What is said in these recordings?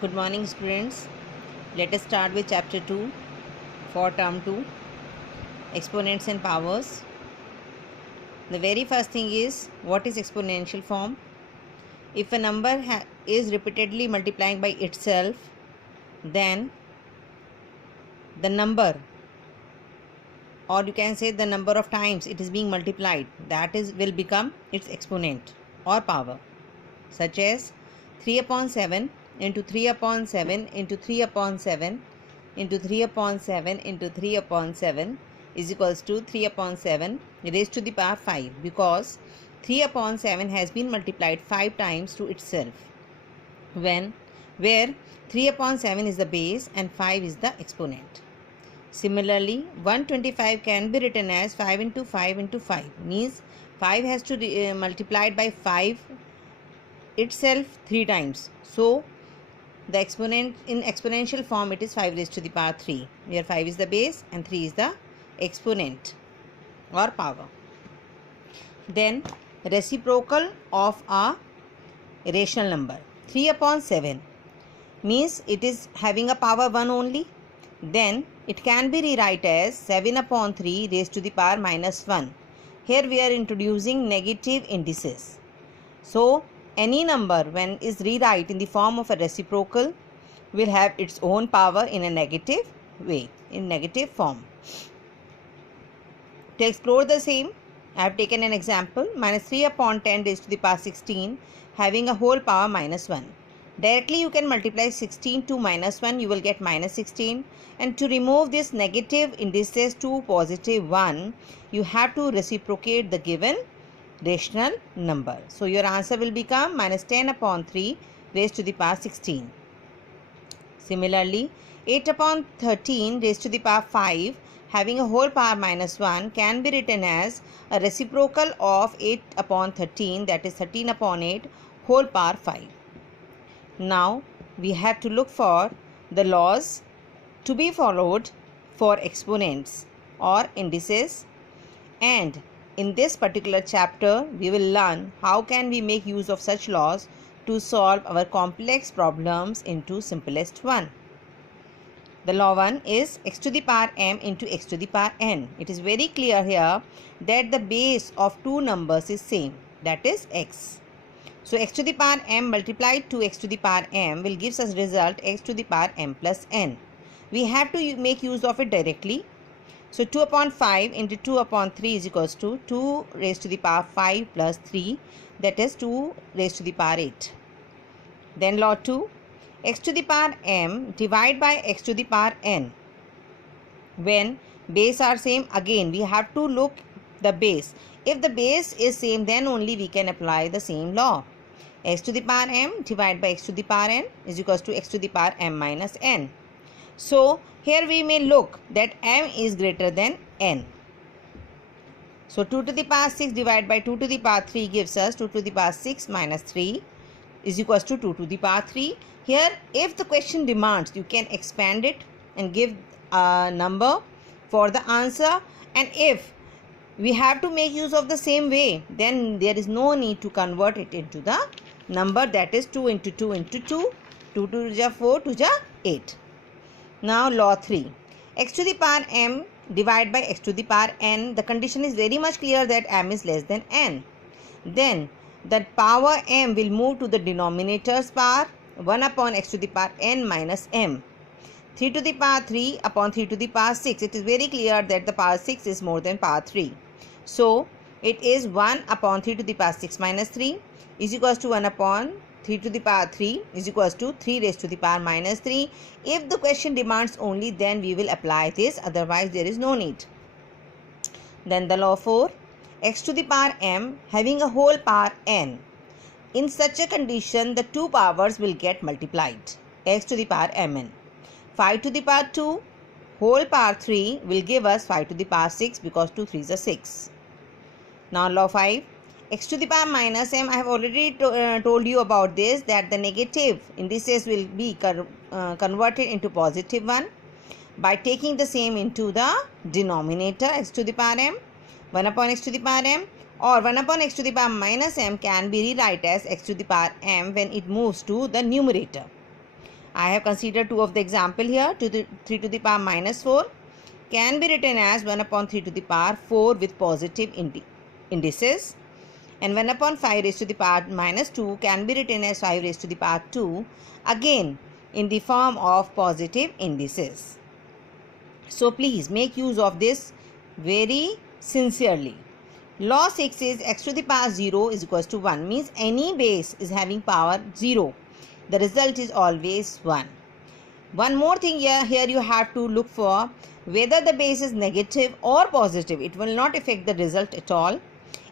Good morning, students. Let us start with chapter 2 for term 2, exponents and powers. The very first thing is, what is exponential form? If a number is repeatedly multiplying by itself, then the number, or you can say the number of times it is being multiplied, that is will become its exponent or power, such as 3 upon 7 into 3 upon 7 into 3 upon 7 into 3 upon 7 into 3 upon 7 is equals to 3 upon 7 raised to the power 5, because 3 upon 7 has been multiplied 5 times to itself, where 3 upon 7 is the base and 5 is the exponent. Similarly, 125 can be written as 5 into 5 into 5, means 5 has to be multiplied by 5 itself 3 times. So the exponent in exponential form, it is 5 raised to the power 3, where 5 is the base and 3 is the exponent or power. Then reciprocal of a rational number, 3 upon 7 means it is having a power 1 only. Then it can be rewrite as 7 upon 3 raised to the power minus 1. Here we are introducing negative indices. So any number when is rewrite in the form of a reciprocal will have its own power in a negative way, in negative form. To explore the same, I have taken an example, minus 3 upon 10 raised to the power 16 having a whole power minus 1. Directly you can multiply 16 to minus 1, you will get minus 16, and to remove this negative indices to positive 1, you have to reciprocate the given rational number. So your answer will become minus 10 upon 3 raised to the power 16. Similarly, 8 upon 13 raised to the power 5 having a whole power minus 1 can be written as a reciprocal of 8 upon 13, that is 13 upon 8 whole power 5. Now we have to look for the laws to be followed for exponents or indices, and in this particular chapter we will learn how can we make use of such laws to solve our complex problems into simplest one. The law 1 is x to the power m into x to the power n. It is very clear here that the base of two numbers is same, that is x. So x to the power m multiplied to x to the power m will give us result x to the power m plus n. We have to make use of it directly. So 2 upon 5 into 2 upon 3 is equals to 2 raised to the power 5 plus 3, that is 2 raised to the power 8. Then law 2, x to the power m divided by x to the power n. When base are same, again we have to look the base. If the base is same, then only we can apply the same law. X to the power m divided by x to the power n is equals to x to the power m minus n. So here we may look that m is greater than n. So 2 to the power 6 divided by 2 to the power 3 gives us 2 to the power 6 minus 3 is equals to 2 to the power 3. Here if the question demands, you can expand it and give a number for the answer, and if we have to make use of the same way, then there is no need to convert it into the number, that is 2 into 2 into 2, 2 to the 4 to the 8. Now law 3, x to the power m divided by x to the power n. The condition is very much clear that m is less than n. Then the power m will move to the denominator's power, 1 upon x to the power n minus m. 3 to the power 3 upon 3 to the power 6. It is very clear that the power 6 is more than power 3. So it is 1 upon 3 to the power 6 minus 3 is equals to 1 upon 3 to the power 3 is equals to 3 raised to the power minus 3. If the question demands only, then we will apply this, otherwise there is no need. Then the law 4, x to the power m having a whole power n. In such a condition, the two powers will get multiplied, x to the power mn. 5 to the power 2 whole power 3 will give us 5 to the power 6, because 2 3s are 6. Now law 5, x to the power minus m, I have already told you about this, that the negative indices will be converted into positive one by taking the same into the denominator, x to the power m, 1 upon x to the power m, or 1 upon x to the power minus m can be rewrite as x to the power m when it moves to the numerator. I have considered two of the example here. 3 to the power minus 4 can be written as 1 upon 3 to the power 4 with positive indices, and 1 upon 5 raised to the power minus 2 can be written as 5 raised to the power 2, again in the form of positive indices. So please make use of this very sincerely. Law 6 is x to the power 0 is equals to 1, means any base is having power 0. The result is always 1. One more thing here you have to look for whether the base is negative or positive. It will not affect the result at all.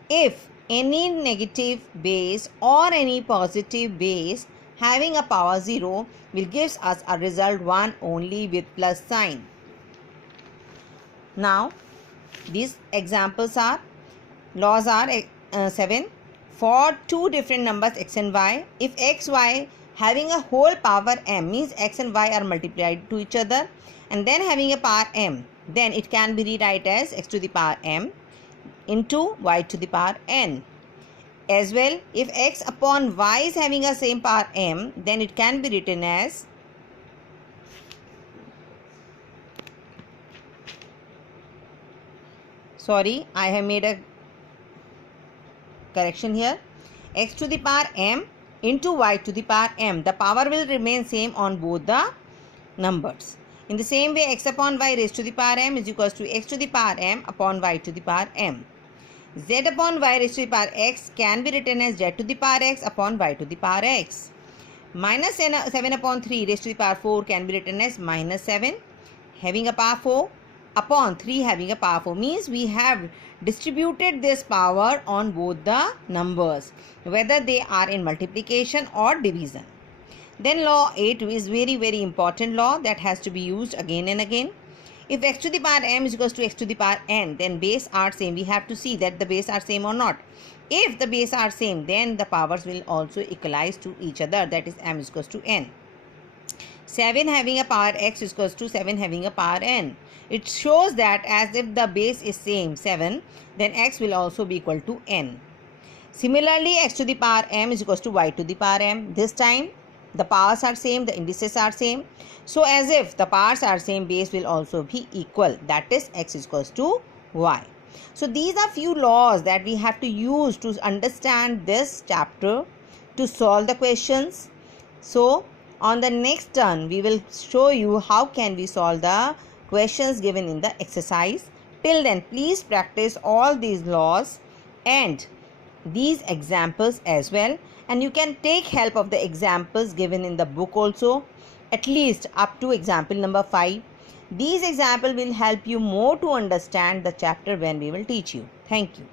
If any negative base or any positive base having a power 0 will give us a result 1 only with plus sign. Now these examples are, laws are 7. For two different numbers x and y, if x, y having a whole power m, means x and y are multiplied to each other and then having a power m, then it can be rewrite as x to the power m into y to the power n. As well, if x upon y is having a same power m, then it can be written as I have made a correction here. X to the power m into y to the power m. The power will remain same on both the numbers. In the same way, x upon y raised to the power m is equals to x to the power m upon y to the power m. Z upon y raised to the power x can be written as z to the power x upon y to the power x. Minus 7 upon 3 raised to the power 4 can be written as minus 7 having a power 4 upon 3 having a power 4, means we have distributed this power on both the numbers whether they are in multiplication or division. Then law 8 is very important law that has to be used again and again. If x to the power m is equals to x to the power n, then base are same. We have to see that the base are same or not. If the base are same, then the powers will also equalize to each other, that is m is equals to n. 7 having a power x is equals to 7 having a power n. It shows that as if the base is same 7, then x will also be equal to n. Similarly, x to the power m is equals to y to the power m. This time the powers are same, the indices are same. So as if the powers are same, base will also be equal, that is x is equals to y. So these are few laws that we have to use to understand this chapter to solve the questions. So on the next turn we will show you how can we solve the questions given in the exercise. Till then, please practice all these laws and these examples as well, and you can take help of the examples given in the book also, at least up to example number 5. These examples will help you more to understand the chapter when we will teach you. Thank you.